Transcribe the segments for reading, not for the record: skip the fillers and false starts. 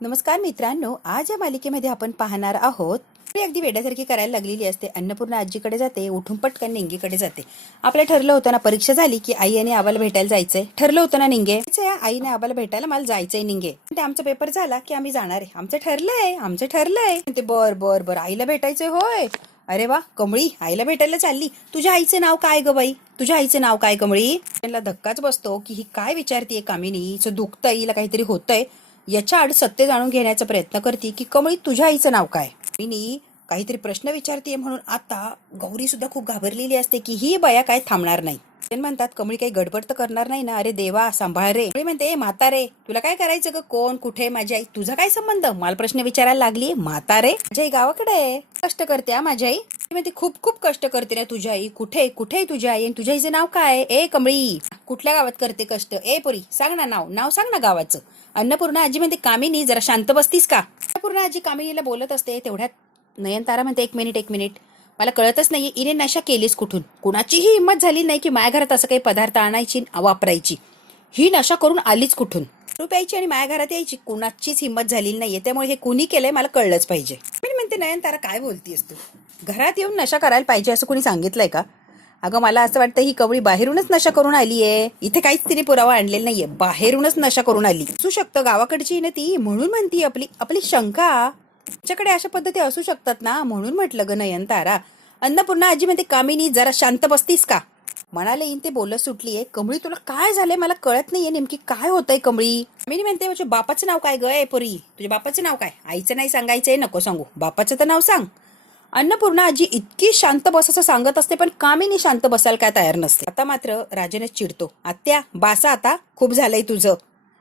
नमस्कार मित्रांनो, आज या मालिकेमध्ये आपण पाहणार आहोत. ती अगदी वेड्यासारखी करायला लागलेली असते. अन्नपूर्णा आजीकडे जाते, उठून पटकन निंगेकडे जाते. आपलं ठरलं होतं ना, परीक्षा झाली की आई आणि आबाला भेटायला जायचंय. ठरलं होतं ना निंगे, आईने आबाला भेटायला मला जायचंय निंगे. ते आमचा पेपर झाला की आम्ही जाणार आहे. आमचं ठरलंय. ते बर बर बर आईला भेटायचंय होय. अरे वा कमळी, आईला भेटायला चालली. तुझ्या आईचं नाव काय ग बाई? तुझ्या आईचं नाव काय कमळी? त्यांना धक्काच बसतो की ही काय विचारतीये कामिनी. हिचं दुखतंय, हिला काहीतरी होतंय. याच्या आड सत्य जाणून घेण्याचा प्रयत्न करते की कमळी तुझ्या आईचं नाव काय. मी काहीतरी प्रश्न विचारते म्हणून आता गौरी सुद्धा खूप घाबरलेली असते की ही बया काय थांबणार नाही. ते म्हणतात कमळी काही गडबड तर करणार नाही ना. अरे देवा सांभाळ रे. कमळी म्हणते म्हातारे तुला काय करायचं ग? कोण कुठे माझी आई? तुझा काय संबंध? मला प्रश्न विचारायला लागली. म्हातारे माझी आई गावाकडे आहे, कष्ट करते माझी आई. म्हणते खूप खूप कष्ट करते ना तुझी आई. कुठे कुठे तुझी आई? आणि तुझ्या आईचं नाव काय? ए कमळी कुठल्या गावात करते कष्ट? ए पोरी सांग ना नाव सांग ना गावाचं. अन्नपूर्णा आजी म्हणते कामिनी जरा शांत बसतीस का? अन्नपूर्णा आजी कामिनीला बोलत असते तेवढ्यात नयनतारा म्हणते एक मिनिट मला कळतच नाहीये इने नशा केलीस कुठून? कुणाचीही हिंमत झाली नाही की माझ्या घरात असं काही पदार्थ आणायची वापरायची. ही नशा करून आलीच कुठून? प्यायची आणि माझ्या घरात यायची कुणाचीच हिंमत झालेली नाहीये. त्यामुळे हे कुणी केलंय मला कळलंच पाहिजे. मी म्हणते नयनतारा काय बोलतीयस तू? घरात येऊन नशा करायला पाहिजे असं कुणी सांगितलंय का? अगं मला असं वाटतं ही कवळी बाहेरूनच नशा करून आली आहे. इथे काहीच तिने पुरावा आणलेला नाहीये. बाहेरूनच नशा करून आली असू शकतं. गावाकडची ना ती म्हणून म्हणती. आपली आपली शंका. तुमच्याकडे अशा पद्धती असू शकतात ना म्हणून म्हटलं ग नयनतारा. अन्नपूर्णा आजी म्हणते कामिनी जरा शांत बसतीस का? म्हणाले येईन ते बोलत सुटलीये. कमळी तुला काय झालंय? मला कळत नाहीये नेमकी काय होतंय कमळी. कामिनी म्हणते माझ्या बापाचं नाव काय ग? पोरी तुझ्या बापाचं नाव काय? आईचं नाही सांगायचंय, नको सांगू, बापाचं तर नाव सांग. अन्नपूर्णा आजी इतकी शांत बस असं सांगत असते पण कामिनी शांत बसायला काय तयार नसते. आता मात्र राजनच चिडतो. आत्या बासा आता, खूप झालंय तुझं.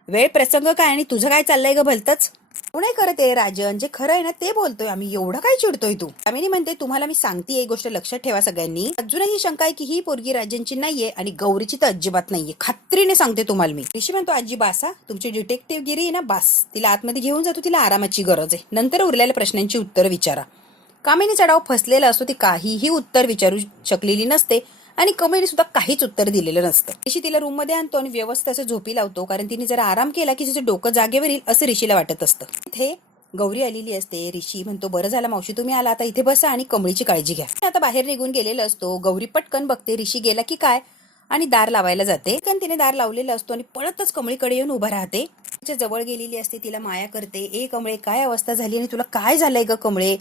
वेळ प्रसंग काय आणि तुझं काय चाललंय ग भलतच? तू नाही करत आहे राजन, जे खरं आहे ना ते बोलतोय आम्ही. एवढं काय चिडतोय तू? कामिनी म्हणते तुम्हाला मी सांगते एक गोष्ट लक्षात ठेवा सगळ्यांनी. अजूनही शंका आहे की ही पोरगी राजनची नाहीये आणि गौरीची तर अजिबात नाहीये. खात्रीने सांगते तुम्हाला मी. ऋषी म्हणतो आजी बासा, तुमची डिटेक्टिव्ह गिरी आहे ना बास. तिला आतमध्ये घेऊन जातो, तिला आरामाची गरज आहे. नंतर उरलेल्या प्रश्नांची उत्तर विचारा. कामिनीचा डाव फसलेला असतो. ती काहीही उत्तर विचारू शकलेली नसते आणि कमिनी सुद्धा काहीच उत्तर दिलेलं नसतं. ऋषी तिला रूम मध्ये आणतो आणि व्यवस्थित असं झोपी लावतो. कारण तिने जरा आराम केला की तिचं डोकं जागेवर येईल असं ऋषीला वाटत असतं. इथे गौरी आलेली असते. ऋषी म्हणतो बरं झालं मावशी तुम्ही आला, आता इथे बसा आणि कमळीची काळजी घ्या. आता बाहेर निघून गेलेला असतो. गौरी पटकन बघते ऋषी गेला की काय आणि दार लावायला जाते. कारण तिने दार लावलेलं असतो आणि पळतच कमळीकडे येऊन उभा राहते. तिच्या जवळ गेलेली असते, तिला माया करते. ए कमळे काय अवस्था झाली आणि तुला काय झालंय ग कमळे?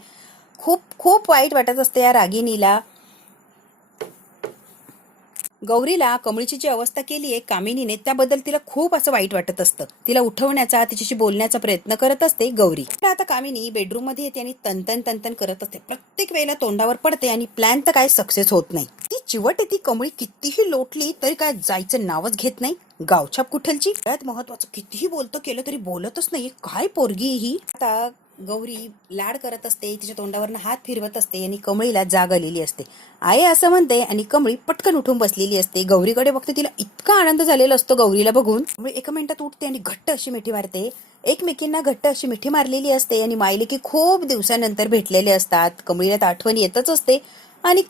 खूप खूप वाईट वाटत असते या रागिणीला. गौरीला कमळीची जी अवस्था केली आहे कामिनीने त्याबद्दल तिला खूप असं वाईट वाटत असतं. तिला उठवण्याचा, तिच्याशी बोलण्याचा प्रयत्न करत असते गौरी. आता कामिनी बेडरूम मध्ये येते आणि तनतन करत असते. प्रत्येक वेळेला तोंडावर पडते आणि प्लॅन तर काय सक्सेस होत नाही. ती चिवट आहे ती कमळी. कितीही लोटली तरी काय जायचं नावच घेत नाही. गावछाप कुठलची. त्यात महत्वाचं कितीही बोलतो केलं तरी बोलतच नाही. काय पोरगी ही. आता गौरी लाड करत असते, तिच्या तोंडावरनं हात फिरवत असते आणि कमळीला जाग आलेली असते. आहे असं म्हणते आणि कमळी पटकन उठून बसलेली असते. गौरीकडे बघते, तिला इतका आनंद झालेला असतो गौरीला बघून. कमळी एका मिनिटात उठते आणि घट्ट अशी मिठी मारते. एकमेकींना घट्ट अशी मिठी मारलेली असते आणि मायले की खूप दिवसानंतर भेटलेले असतात. कमळीला तर आठवण येतच असते आणि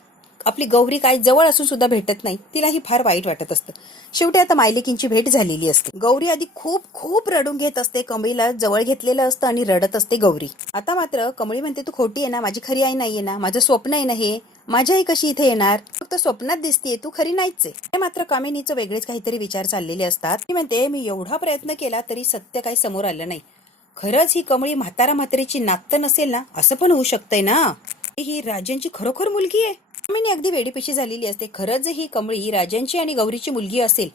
आपली गौरी काय जवळ असून सुद्धा भेटत नाही. तिलाही फार वाईट वाटत असतं. शेवटी आता मायलेकींची भेट झालेली असते. गौरी आधी खूप खूप रडून घेत असते. कमळीला जवळ घेतलेलं असतं आणि रडत असते गौरी. आता मात्र कमळी म्हणते तू खोटी आहे ना, माझी खरी आई नाहीये ना, माझं स्वप्न आहे ना हे. माझी आई कशी इथे येणार? फक्त स्वप्नात दिसतीये, तू खरी नाहीच आहे. हे मात्र कामिनीचं वेगळेच काहीतरी विचार चाललेले असतात. ती म्हणते मी एवढा प्रयत्न केला तरी सत्य काही समोर आलं नाही. खरंच ही कमळी म्हातारा म्हातारीची नात नसेल ना? असं पण होऊ शकतंय ना. ही राजनची खरोखर मुलगी आहे. कामिनी अगदी वेडीपिशी झालेली असते. खरंच ही कमळी राजांची आणि गौरीची मुलगी असेल,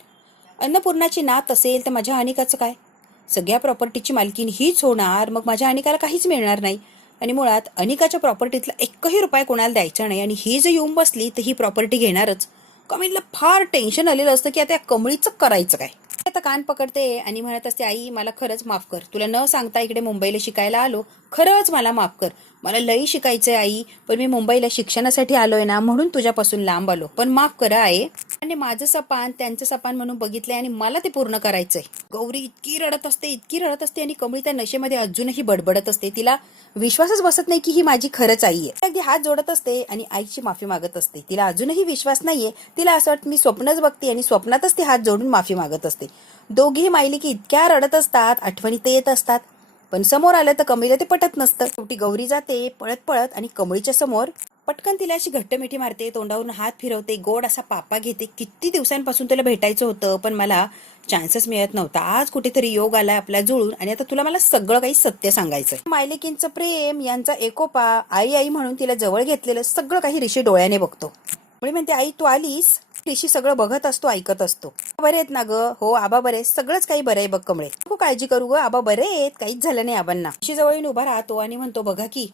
अन्नपूर्णाची नात असेल तर माझ्या अनिकाचं काय? सगळ्या प्रॉपर्टीची मालकीण हीच होणार. मग माझ्या अनिकाला काहीच मिळणार नाही आणि मुळात अनिकाच्या प्रॉपर्टीतला एकही रुपया कोणाला द्यायचा नाही आणि ही जर येऊन बसली तर ही प्रॉपर्टी घेणारच. कमळीला फार टेन्शन आलेलं असतं की आता या कमळीचं करायचं काय. आता कान पकडते आणि म्हणत असते आई मला खरंच माफ कर. तुला न सांगता इकडे मुंबईला शिकायला आलो. खरंच मला माफ कर. मला लई शिकायचंय आई, पण मी मुंबईला शिक्षणासाठी आलोय ना म्हणून तुझ्यापासून लांब आलो. पण माफ करा आई. आणि माझं सपान त्यांचं सपान म्हणून बघितलंय आणि मला ते पूर्ण करायचंय. गौरी इतकी रडत असते आणि कमळी त्या नशेमध्ये अजूनही बडबडत असते. तिला विश्वासच बसत नाही की ही माझी खरंच आई आहे. अगदी हात जोडत असते आणि आईची माफी मागत असते. तिला अजूनही विश्वास नाहीये. तिला असं वाटतं मी स्वप्नच बघते आणि स्वप्नातच ती हात जोडून माफी मागत असते. दोघी मायली की इतक्या रडत असतात, आठवणी ते येत असतात. पण समोर आलं तर कमळीला ते पटत नसतं. शेवटी गौरी जाते पळत पळत आणि कमळीच्या समोर पटकन तिला अशी घट्ट मिठी मारते, तोंडावरून हात फिरवते, गोड असा पापा घेते. किती दिवसांपासून तुला भेटायचं होतं पण मला चान्सच मिळत नव्हता. आज कुठेतरी योग आलाय आपल्या जुळून आणि आता तुला मला सगळं काही सत्य सांगायचं. मायलेकींचं प्रेम, यांचा एकोपा, आई आई म्हणून तिला जवळ घेतलेलं सगळं काही ऋषी डोळ्याने बघतो. कमळी म्हणते, आई तू आलीस. ऋषी सगळं बघत असतो, ऐकत असतो. बरे आहेत ना ग? हो आबा बरे, सगळंच काही बरं आहे बघ कमळे, नको काळजी करू ग, आबा बरे आहेत, काहीच झालं नाही आबांना. ऋषी जवळ येऊन उभा राहतो आणि म्हणतो, बघा की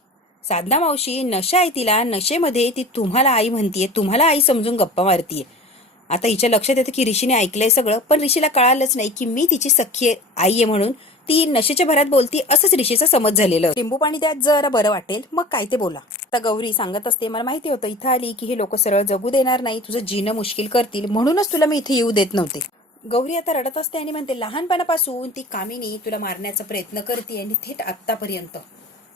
साधना मावशी नशा आहे तिला, नशेमध्ये ती तुम्हाला आई म्हणतीये, तुम्हाला आई समजून गप्पा मारतीये. आता हिच्या लक्षात येतं की ऋषीने ऐकलंय सगळं, पण ऋषीला कळालंच नाही की मी तिची सख्खी आई आहे म्हणून ती नशेच्या भरात बोलती, असंच ऋषीचा समज झालेलं. लिंबू पाणी द्यात जरा बरं वाटेल, मग काय ते बोला. आता गौरी सांगत असते, मला माहिती होतं इथं आली की हे लोक सरळ जगू देणार नाही, तुझं जीणं मुश्किल करतील, म्हणूनच तुला मी इथे येऊ देत नव्हते. गौरी आता रडत असते आणि म्हणते, लहानपणापासून ती कामिनी तुला मारण्याचा प्रयत्न करते आणि थेट आतापर्यंत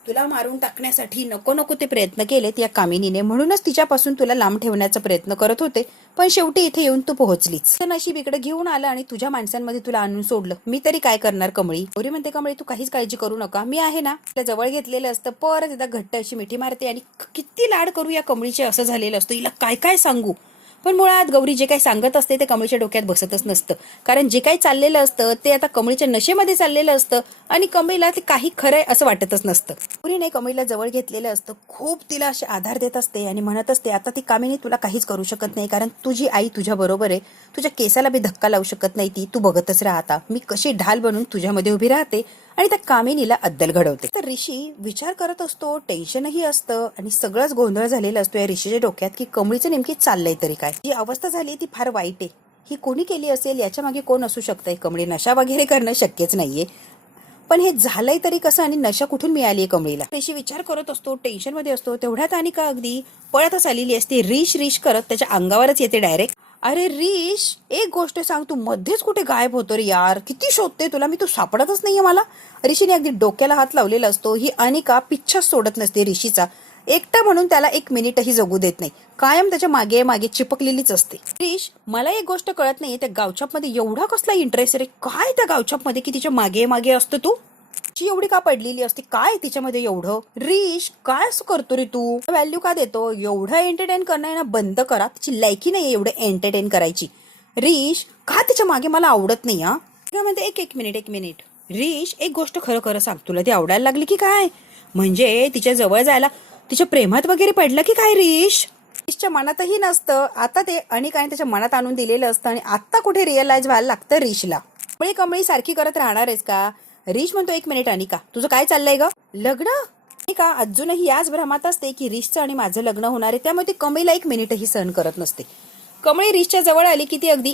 तुला मारून टाकण्यासाठी नको नको ते प्रयत्न केलेत या कामिनीने, म्हणूनच तिच्यापासून तुला लांब ठेवण्याचा प्रयत्न करत होते, पण शेवटी इथे येऊन तू पोहोचलीच. नशीब इकडे घेऊन आलं आणि तुझ्या माणसांमध्ये तुला आणून सोडलं, मी तरी काय करणार कमळी. गौरी म्हणते, कमळी तू काहीच काळजी करू नका, मी आहे ना. त्या जवळ घेतलेलं असतं, परत एकदा घट्ट अशी मिठी मारते आणि किती लाड करू या कमळीचे असं झालेलं असतं, हिला काय काय सांगू. पण मुळात गौरी जे काही सांगत असते ते कमळीच्या डोक्यात बसतच नसतं, कारण जे काही चाललेलं असतं ते आता कमळीच्या नशेमध्ये चाललेलं असतं आणि कमळीला ते काही खरंय असं वाटतच नसतं. गौरीने कमळीला जवळ घेतलेलं असतं, खूप तिला असे आधार देत असते आणि म्हणत असते, आता ती कामिनी तुला काहीच करू शकत नाही, कारण तुझी आई तुझ्या बरोबर आहे, तुझ्या केसाला बी धक्का लावू शकत नाही ती, तू बघतच राहा आता मी कशी ढाल बनून तुझ्यामध्ये उभी राहते आणि त्या कामिनीला अद्दल घडवते. तर ऋषी विचार करत असतो, टेन्शनही असतं आणि सगळंच गोंधळ झालेला असतो या ऋषीच्या डोक्यात की कमळीचं नेमकी चाललंय तरी काय. जी अवस्था झाली ती फार वाईट आहे, ही कोणी केली असेल, याच्या मागे कोण असू शकतंय. कमळी नशा वगैरे करणं शक्यच नाहीये, पण हे झालंय तरी कसं आणि नशा कुठून मिळाली कमळीला. ऋषी विचार करत असतो, टेन्शन मध्ये असतो. तेवढ्यात अनिका अगदी पळतच आलेली असते, रिश रिश करत त्याच्या अंगावरच येते डायरेक्ट. अरे रिश, एक गोष्ट सांग, तू मध्येच कुठे गायब होतो रे यार, किती शोधते तुला मी, तू सापडतच नाहीये मला. ऋषीने अगदी डोक्याला हात लावलेला असतो. ही अनिका पिच्छाच सोडत नसते ऋषीचा, एकटा म्हणून त्याला एक मिनिटही जगू देत नाही, कायम त्याच्या मागे मागे चिपकलेलीच असते. रिश, मला एक गोष्ट कळत नाहीये, त्या गावछाप मध्ये एवढा कसला इंटरेस्ट रे, काय त्या गावछाप मध्ये की तिच्या मागे मागे असतो तू, एवढी का पडलेली असते, काय तिच्यामध्ये एवढं. रिश, काय असं करतो रे तू, व्हॅल्यू का देतो, एवढं एंटरटेन करणं ना बंद करा, तिची लायकी नाही एवढं एंटरटेन करायची. रिश, का तिच्या मागे मला आवडत नाही. हा म्हणते, एक मिनिट रिश, एक गोष्ट खरं खरं सांग, तुला ती आवडायला लागली की काय, म्हणजे तिच्या जवळ जायला, तिच्या प्रेमात वगैरे पडलं की काय. रिशच्या मनातही नसतं, आता ते अनिकाने त्याच्या मनात आणून दिलेलं असतं आणि आता कुठे रिअलाइज व्हायला लागतं रिशला. कमळी सारखी करत राहणार आहेस का. रिश म्हणतो, एक मिनिट अनिका, तुझं काय चाललंय ग, लग्न. अनिका अजूनही याच भ्रमात असते की रिशचं आणि माझं लग्न होणार आहे, त्यामुळे ती कमळीला एक मिनिटही सहन करत नसते. कमळी रिशच्या जवळ आली की ती अगदी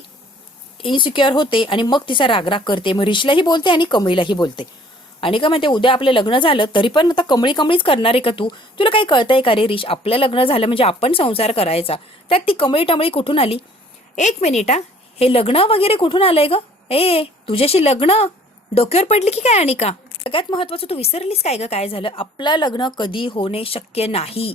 इनसिक्युअर होते आणि मग तिचा रागराग करते, मग रिशलाही बोलते आणि कमळीलाही बोलते. अनिका म्हणते, उद्या आपलं लग्न झालं तरी पण आता कमळीच करणार आहे का तू, तुला काही कळतंय का रे रिश, आपलं लग्न झालं म्हणजे आपण संसार करायचा, त्यात ती कमळी टमळी कुठून आली. एक मिनिट, हे लग्न वगैरे कुठून आलंय ग, ए तुझ्याशी लग्न डोक्यावर पडली की काय अनिका. सगळ्यात महत्वाचं तू विसरलीस काय ग, काय झालं, आपलं लग्न कधी होणे शक्य नाही,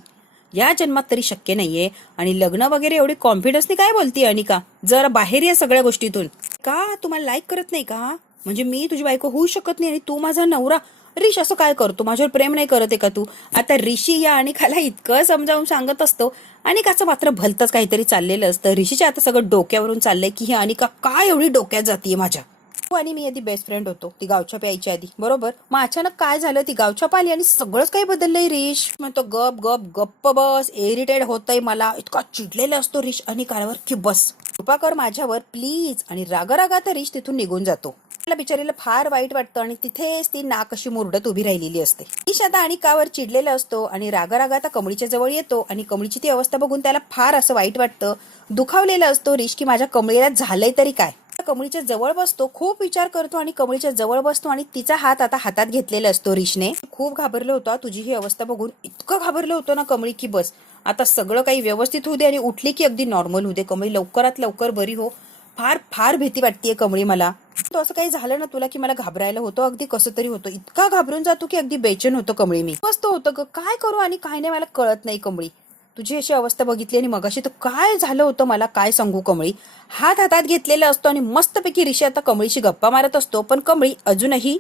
या जन्मात तरी शक्य नाहीये, आणि लग्न वगैरे एवढी कॉन्फिडन्सने काय बोलती अनिका, जरा बाहेर या सगळ्या गोष्टीतून. का तुम्हाला लाईक करत नाही का, म्हणजे मी तुझी बायको होऊ शकत नाही आणि तू माझा नवरा. रिश, असं काय करतो, माझ्यावर प्रेम नाही करत आहे का तू. आता ऋषी या अनिकाला इतकं समजावून सांगत असतो, अनिकाचं मात्र भलतंच काहीतरी चाललेलं असतं. ऋषीच्या आता सगळं डोक्यावरून चाललंय की ही अनिका काय एवढी डोक्यात जातीये माझ्या. आणि मी आधी बेस्ट फ्रेंड होतो, ती गावछाप यायच्या आधी, बरोबर, मग अचानक काय झालं, ती गावछाप आली आणि सगळंच काही बदललंय. रिश म्हणतो, गप्प बस, इरिटेट होतंय मला, इतका चिडलेला असतो रिश अनिकावर की बस, कृपा कर माझ्यावर प्लीज, आणि रागारागात रिश तिथून निघून जातो. त्याला बिचारीला फार वाईट वाटतं आणि तिथेच ती नाक अशी मुरडत उभी राहिलेली असते. रिश आता अनिकावर चिडलेला असतो आणि रागारागात कमळीच्या जवळ येतो आणि कमळीची ती अवस्था बघून त्याला फार असं वाईट वाटतं, दुखावलेला असतो रिश की माझ्या कमळीला झालंय तरी काय. कमळीच्या जवळ बसतो, खूप विचार करतो आणि कमळीच्या जवळ बसतो आणि तिचा हात आता हातात घेतलेला असतो रिशने. खूप घाबरलं होतं तुझी ही अवस्था बघून, इतकं घाबरलं होतं ना कमळी की बस आता सगळं काही व्यवस्थित होऊ दे आणि उठली की अगदी नॉर्मल होऊ दे, कमळी लवकरात लवकर बरी हो, फार फार भीती वाटतेय कमळी मला. तो असं काही झालं ना तुला की मला घाबरायला होतं, अगदी कसं तरी होतं, इतका घाबरून जातो की अगदी बेचैन होतं कमळी. मी मस्त होतं ग, काय करू आणि काय नाही मला कळत नाही कमळी. तुझी अशी अवस्था बघितली आणि मगाशी तर काय झालं होतं मला काय सांगू कमळी. हात हातात घेतलेला असतो आणि मस्तपैकी ऋषी आता कमळीशी गप्पा मारत असतो, पण कमळी अजूनही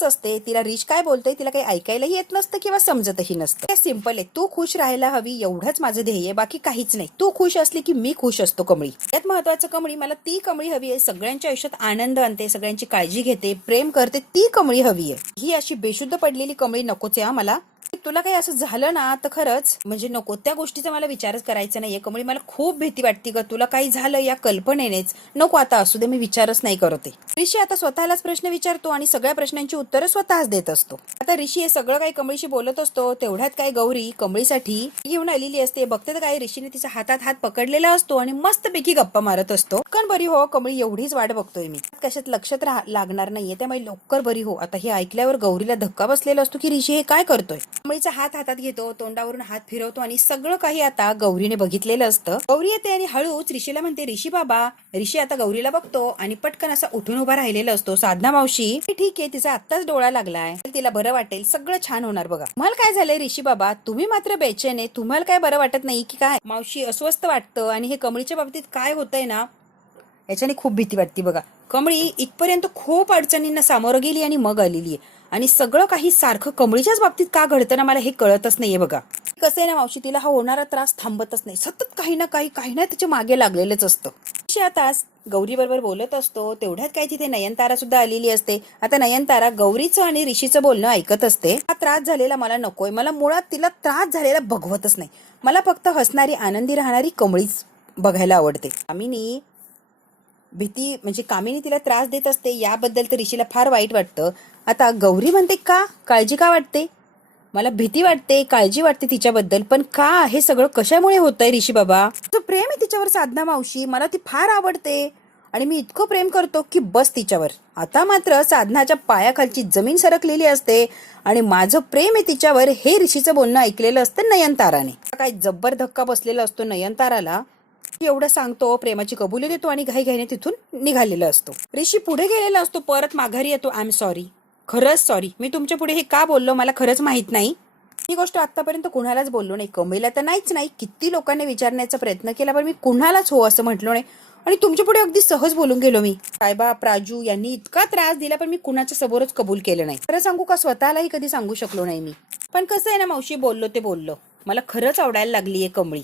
असते. तिला ऋष काय बोलतोय तिला काही ऐकायलाही येत नसतं किंवा समजतही नसतं. ते सिंपल आहे, तू खुश राहायला हवी एवढंच माझं ध्येय आहे, बाकी काहीच नाही. तू खुश असली की मी खुश असतो कमळी. यात महत्वाचं कमळी, मला ती कमळी हवी आहे सगळ्यांच्या आयुष्यात आनंद आणते, सगळ्यांची काळजी घेते, प्रेम करते, ती कमळी हवी आहे. ही अशी बेशुद्ध पडलेली कमळी नकोच आहे मला. तुला काही असं झालं ना तर खरंच म्हणजे नको, त्या गोष्टीचा मला विचारच करायचा नाहीये कमळी. मला खूप भीती वाटते ग, तुला काही झालं या कल्पनेनेच. नको आता असू दे, मी विचारच नाही करते. ऋषी आता स्वतःलाच प्रश्न विचारतो आणि सगळ्या प्रश्नांची उत्तरं स्वतःच देत असतो. आता ऋषी हे सगळं काही कमळीशी बोलत असतो, तेवढ्यात काय गौरी कमळीसाठी घेऊन आलेली असते. बघते तर काय ऋषीने तिचा हातात हात पकडलेला असतो आणि मस्तपैकी गप्पा मारत असतो. कण बरी हो कमळी, एवढीच वाट बघतोय मी, कशात लक्षात लागणार नाहीये, त्यामुळे लवकर बरी हो. आता हे ऐकल्यावर गौरीला धक्का बसलेला असतो की ऋषी हे काय करतोय. कमळीचा हात हातात घेतो, तोंडावरून हात फिरवतो आणि सगळं काही आता गौरीने बघितलेलं असतं. गौरी येते आणि हळूच ऋषीला म्हणते ऋषी बाबा. ऋषी आता गौरीला बघतो आणि पटकन असा उठून उभा राहिलेला असतो. साधना मावशी ठीक आहे, तिचा आत्ताच डोळा लागलाय, तिला बरं वाटेल, सगळं छान होणार बघा. तुम्हाला काय झालंय ऋषी बाबा, तुम्ही मात्र बेचैन आहे, तुम्हाला काय बरं वाटत नाही की काय. मावशी अस्वस्थ वाटतं आणि हे कमळीच्या बाबतीत काय होतंय ना याच्याने खूप भीती वाटते बघा. कमळी इथपर्यंत खूप अडचणींना सामोरं गेली आणि मग आलेली आहे आणि सगळं काही सारखं कमळीच्याच बाबतीत का घडतं ना मला हे कळतच नाहीये बघा. कसं आहे ना मावशी, तिला हा होणारा त्रास थांबतच नाही, सतत काही ना त्याच्या मागे लागलेलंच असतं. आता गौरी बरोबर बोलत असतो, तेवढ्यात काय तिथे नयनतारा सुद्धा आलेली असते. आता नयनतारा गौरीचं आणि ऋषीचं बोलणं ऐकत असते. हा त्रास झालेला मला नकोय, मला मुळात तिला त्रास झालेला बघवतच नाही, मला फक्त हसणारी आनंदी राहणारी कमळीच बघायला आवडते. कामिनी भीती म्हणजे कामिनी तिला त्रास देत असते याबद्दल तर ऋषीला फार वाईट वाटतं. आता गौरी म्हणते का काळजी का वाटते, मला भीती वाटते, काळजी वाटते तिच्याबद्दल, पण का हे सगळं कशामुळे होतंय ऋषी बाबा. तो प्रेम आहे तिच्यावर साधना मावशी, मला ती फार आवडते आणि मी इतकं प्रेम करतो की बस तिच्यावर. आता मात्र साधनाच्या पायाखालची जमीन सरकलेली असते आणि माझं प्रेम आहे तिच्यावर हे ऋषीचं बोलणं ऐकलेलं असतं नयनताराने. काय जब्बर धक्का बसलेला असतो नयनताराला. एवढं सांगतो, प्रेमाची कबुली देतो आणि घाईघाईने तिथून निघालेला असतो. ऋषी पुढे गेलेला असतो, परत माघारी येतो. आय एम सॉरी, खरंच सॉरी, मी तुमच्या पुढे हे का बोललो मला खरंच माहित नाही. ही गोष्ट आतापर्यंत कुणालाच बोललो नाही, कमळीला तर नाहीच नाही, किती लोकांनी विचारण्याचा प्रयत्न केला पण मी कुणालाच हो असं म्हटलो नाही आणि तुमच्या पुढे अगदी सहज बोलून गेलो मी. साहेबा प्राजू यांनी इतका त्रास दिला पण मी कुणाच्या समोरच कबूल केलं नाही. खरं सांगू का, स्वतःलाही कधी सांगू शकलो नाही मी. पण कसं आहे ना मावशी, बोललो ते बोललो, मला खरंच आवडायला लागलीये कमळी.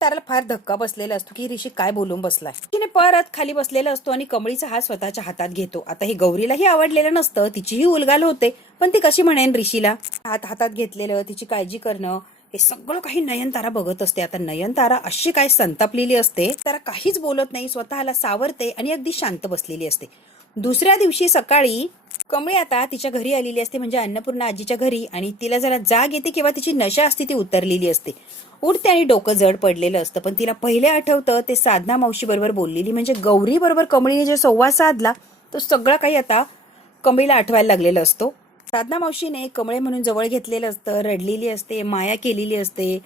ताराला फार धक्का बसलेला असतो की ऋषी काय बोलून बसलाय. तिने परत खाली बसलेला असतो आणि कमळीचा हात स्वतःच्या हातात घेतो. आता हे गौरीलाही आवडलेलं नसतं, तिचीही उलगाल होते, पण ती कशी म्हणेन ऋषीला. हात हातात घेतलेलं, तिची काळजी करणं, हे सगळं काही नयनतारा बघत असते. आता नयनतारा अशी काय संतापलेली असते, तारा काहीच बोलत नाही, स्वतःला सावरते आणि अगदी शांत बसलेली असते. दुसऱ्या दिवशी सकाळी कमळी आता तिच्या घरी आलेली असते, म्हणजे अन्नपूर्णा आजीच्या घरी, आणि तिला जरा जाग येते किंवा तिची नशा असते ती उतरलेली असते. उठते आणि डोकं जड पडलेलं असतं, पण तिला पहिले आठवतं ते साधना मावशी बरोबर बोललेली, म्हणजे गौरी बरोबर कमळीने जो संवाद साधला तो सगळं काही आता कमळीला आठवायला लागलेलं असतो. साधना मावशीने कमळे म्हणून जवळ घेतलेलं असतं, रडलेली असते, माया केलेली असते,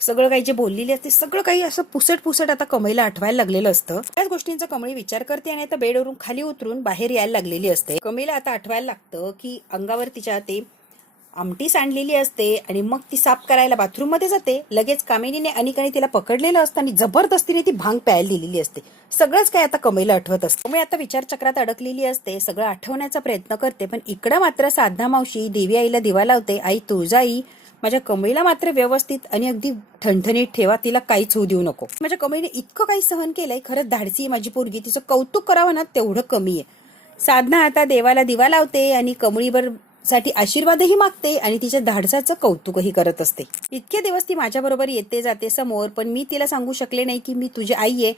सगळं काही जे बोललेली असते सगळं काही असं पुसट आता कमळीला आठवायला लागलेलं असतं. त्याच गोष्टींचा कमळी विचार करते आणि आता बेडवरून खाली उतरून बाहेर यायला लागलेली असते. कमळीला आता आठवायला लागतं की अंगावर तिच्या ते आमटी सांडलेली असते आणि मग ती साफ करायला बाथरूम मध्ये जाते. लगेच कामिनीने अनिकाने तिला पकडलेलं असतं आणि जबरदस्तीने ती भांग प्यायला दिलेली असते. सगळंच काय आता कमळीला आठवत असतं. कमळी आता विचारचक्रात अडकलेली असते, सगळं आठवण्याचा प्रयत्न करते, पण इकडं मात्र साधना मावशी देवी आईला दिवा लावते. आई तुळजाई, माझ्या कमळीला मात्र व्यवस्थित आणि अगदी ठणठणीत ठेवा, तिला काहीच होऊ देऊ नको. माझ्या कमळीने इतकं काही सहन केलंय, खरंच धाडसी माझी पोरगी, तिचं कौतुक करावं ना तेवढं कमी आहे. साधना आता देवाला दिवा लावते आणि कमळीवर साठी आशीर्वादही मागते आणि तिच्या धाडसाचं कौतुकही करत असते. इतके दिवस ती माझ्या बरोबर येते जाते समोर, पण मी तिला सांगू शकले नाही की मी तुझी आई आहे,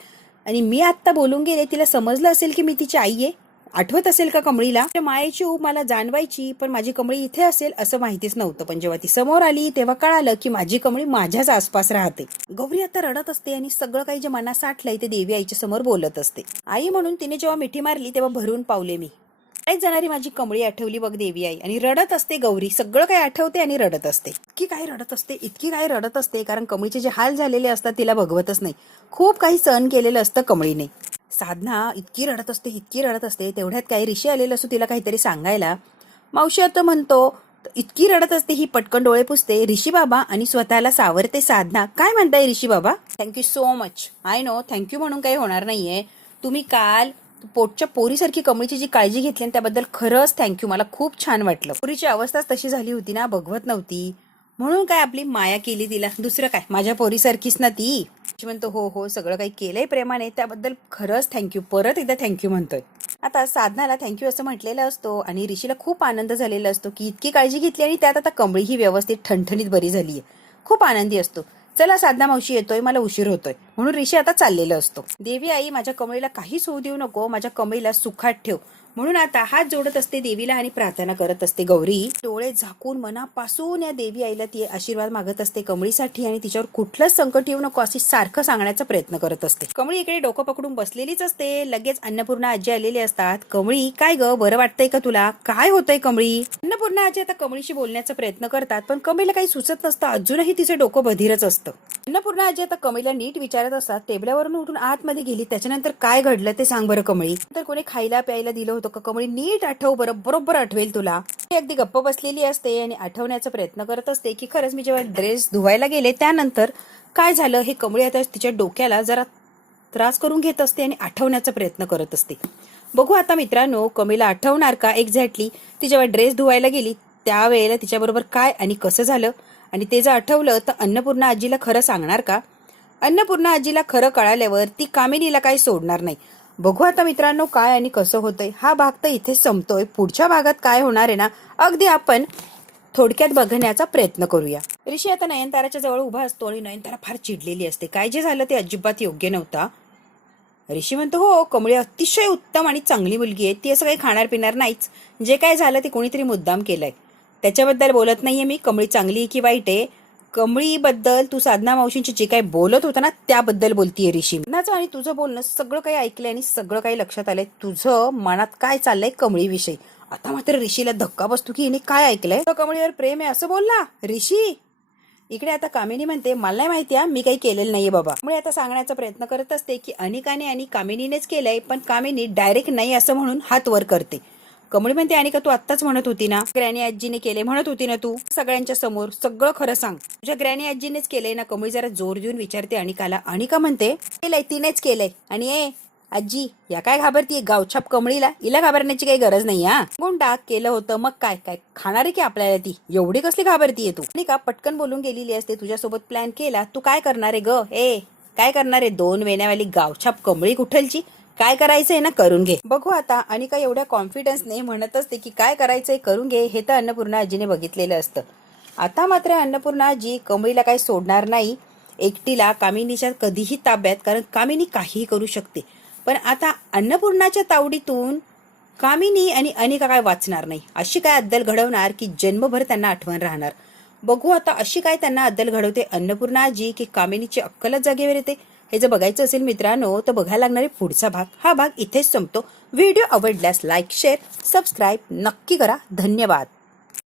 आणि मी आता बोलून गेले तिला समजलं असेल की मी तिची आई आहे. आठवत असेल का कमळीला, मायेची ऊब मला जाणवायची, पण माझी कमळी इथे असेल असं माहितीच नव्हतं. पण जेव्हा ती समोर आली तेव्हा कळालं की माझी कमळी माझ्याच आसपास राहते. गौरी आता रडत असते आणि सगळं काही जे मनात साठलंय ते देवी आईच्या समोर बोलत असते. आई म्हणून तिने जेव्हा मिठी मारली तेव्हा भरून पावले मी. काहीच जाणारी माझी कमळी आठवली बघ देवी आई, आणि रडत असते गौरी, सगळं काही आठवते आणि रडत असते. इतकी काय रडत असते कारण कमळीचे जे हाल झालेले असतात तिला बघवतच नाही. खूप काही सहन केलेलं असतं कमळीने. साधना इतकी रडत असते तेवढ्यात काही ऋषी आलेलं असतो तिला काहीतरी सांगायला. मावशी आता म्हणतो इतकी रडत असते ही, पटकन डोळे पुसते ऋषी बाबा आणि स्वतःला सावरते साधना. काय म्हणताय ऋषी बाबा? Thank you so much. I know thank you म्हणून काही होणार नाहीये. तुम्ही काल पोटच्या पोरीसारखी कमळीची जी काळजी घेतली त्याबद्दल खरंच थँक्यू. मला खूप छान वाटलं. पोरीची अवस्थाच तशी झाली होती ना, बघवत नव्हती म्हणून काय आपली माया केली तिला. दुसरं काय, माझ्या पोरीसारखीच ना ती. म्हणतो हो हो सगळं काही केलंय प्रेमाने, त्याबद्दल खरंच थँक्यू. परत एकदा थँक्यू म्हणतोय. आता साधनाला थँक्यू असं म्हटलेलं असतो आणि ऋषीला खूप आनंद झालेला असतो की इतकी काळजी घेतली आणि त्यात आता कमळी ही व्यवस्थित ठणठणीत बरी झालीये. खूप आनंदी असतो. चला साधना मावशी येतोय, मला उशीर होतोय म्हणून ऋषी आता चाललेला असतो. देवी आई माझ्या कमळीला काहीच होऊ देऊ नको, माझ्या कमळीला सुखात ठेव म्हणून आता हात जोडत असते देवीला आणि प्रार्थना करत असते. गौरी डोळे झाकून मनापासून या देवी आईला ती आशीर्वाद मागत असते कमळीसाठी आणि तिच्यावर कुठलंच संकट येऊ नको अशी सारखं सांगण्याचा प्रयत्न करत असते. कमळी इकडे डोकं पकडून बसलेलीच असते. लगेच अन्नपूर्णा आजी आलेली असतात. कमळी काय ग, बरं वाटतंय का तुला? काय होतंय कमळी? अन्नपूर्णा आजी आता कमळीशी बोलण्याचा प्रयत्न करतात पण कमळीला काही सुचत नसतं. अजूनही तिचं डोकं बधीरच असतं. अन्नपूर्णा आजी आता कमळीला नीट विचारत असतात. टेबलावरून उठून आतमध्ये गेली त्याच्यानंतर काय घडलं ते सांग बरं कमळी. तर कोणी खायला प्यायला दिलं होतं का कमळी? नीट आठव बरं, बरोबर आठवेल तुला. ती अगदी गप्प बसलेली असते आणि आठवण्याचा प्रयत्न करत असते की खरंच मी जेव्हा ड्रेस धुवायला गेले त्यानंतर काय झालं हे कमळी आता तिच्या डोक्याला जरा त्रास करून घेत असते आणि आठवण्याचा प्रयत्न करत असते. बघू आता मित्रांनो कमळीला आठवणार का एक्झॅक्टली ती जेव्हा ड्रेस धुवायला गेली त्यावेळेला तिच्याबरोबर काय आणि कसं झालं आणि ते जर आठवलं तर अन्नपूर्णा आजीला खरं सांगणार का? अन्नपूर्णा आजीला खरं कळाल्यावर ती कामिनीला काही सोडणार नाही. बघू आता मित्रांनो काय आणि कसं होतंय. हा भाग तर इथेच संपतोय. पुढच्या भागात काय होणार आहे ना अगदी आपण थोडक्यात बघण्याचा प्रयत्न करूया. ऋषी आता नयनताराच्या जवळ उभा असतो आणि नयनतारा फार चिडलेली असते. काय जे झालं ते अजिबात योग्य नव्हता. ऋषी म्हणतो हो कमळी अतिशय उत्तम आणि चांगली मुलगी आहे, ती असं काही खाणार पिणार नाहीच. जे काय झालं ते कोणीतरी मुद्दाम केलंय, त्याच्याबद्दल बोलत नाहीये मी. कमळी चांगली की वाईट आहे, कमळीबद्दल तू साधना मावशींची जे काही बोलत होता ना त्याबद्दल बोलतीये ऋषी. नाचं आणि तुझं बोलणं सगळं काही ऐकलंय आणि सगळं काही लक्षात आलंय. तुझं मनात काय चाललंय कमळीविषयी. आता मात्र ऋषीला धक्का बसतो की हिने काय ऐकलंय. कमळीवर प्रेम आहे असं बोलला ऋषी. इकडे आता कामिनी म्हणते मला नाही माहिती, मी काही केलेलं नाहीये बाबा. त्यामुळे आता सांगण्याचा प्रयत्न करत असते की अनिकाने आणि कामिनीनेच केलंय पण कामिनी डायरेक्ट नाही असं म्हणून हात वर करते. कमळी म्हणते अनिका तू आत्ताच म्हणत होती ना ग्रॅनी आजीने केले म्हणत होती ना तू सगळ्यांच्या समोर, सगळं खरं सांग. तुझ्या ग्रॅनी आजीनेच केलंय ना? कमळी जरा जोर देऊन विचारते अनिकाला. अनिका म्हणते केलंय तिनेच केलंय. आणि आजी या काय घाबरतीये गावछाप कमळीला, हिला घाबरण्याची काही गरज नाही. गुंडा केलं होतं मग काय काय खाणार आहे की आपल्याला ती, एवढी कसली घाबरतीये तू? अनिका पटकन बोलून गेलेली असते. तुझ्यासोबत प्लॅन केला, तू काय करणार आहे ग? काय करणार आहे? 2 वेण्यावाली गावछाप कमळी कुठलची, काय करायचंय ना करून घे. बघू आता अनिका एवढ्या कॉन्फिडन्सने म्हणत असते की काय करायचंय करून घे. हे तर अन्नपूर्णा आजीने बघितलेलं असतं. आता मात्र अन्नपूर्णा आजी कमळीला काही सोडणार नाही एकटीला कामिनीच्या कधीही ताब्यात, कारण कामिनी काहीही करू शकते. पण आता अन्नपूर्णाच्या तावडीतून कामिनी आणि अनिका काय वाचणार नाही. अशी काय अद्दल घडवणार की जन्मभर त्यांना आठवण राहणार. बघू आता अशी काय त्यांना अद्दल घडवते अन्नपूर्णा आजी की कामिनीची अक्कलच जागेवर येते. हे जर बघायचं असेल मित्रांनो तर बघायला लागणारे पुढचा भाग. हा भाग इथेच संपतो. व्हिडिओ आवडल्यास लाईक शेअर सबस्क्राईब नक्की करा. धन्यवाद.